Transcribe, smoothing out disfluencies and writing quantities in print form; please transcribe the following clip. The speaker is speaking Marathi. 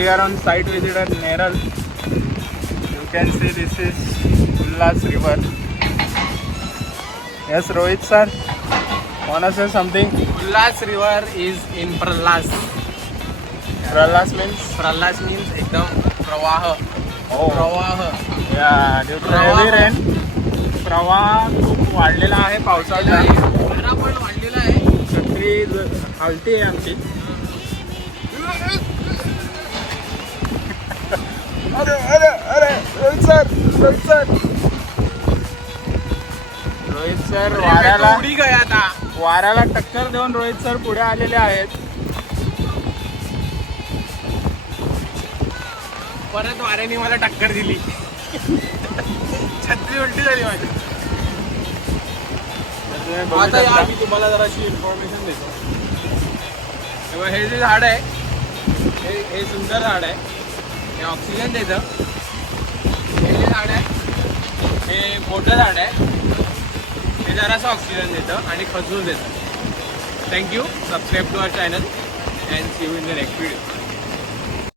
we are on site visit at Neral. You can see this is Ullas River. Yes, Rohit sir, wanna say something? Ullas River is in Pralas. Pralas means एकदम प्रवाह. oh प्रवाह. yeah, due to heavy rain प्रवाह खूप वाढलेला आहे पावसाचा. वारा पण वाढलेला आहे. छत्री हलती आहे आमची. अरे अरे अरे रोहित सर वाऱ्याला उडी गया आता. वाऱ्याला टक्कर देऊन रोहित सर पुढे आलेले आहेत. परत वाऱ्याने मला टक्कर दिली. छत्री उलटी झाली माझी. आता या मी तुम्हाला जराशी इन्फॉर्मेशन देतो. तेव्हा हे जे झाड आहे हे सुंदर झाड आहे. हे ऑक्सिजन देतं. हे जे झाड आहे हे मोठं झाड आहे. हे जरासं ऑक्सिजन देतं आणि खजूर देतं. Thank you. Subscribe to our channel and see you in the next video.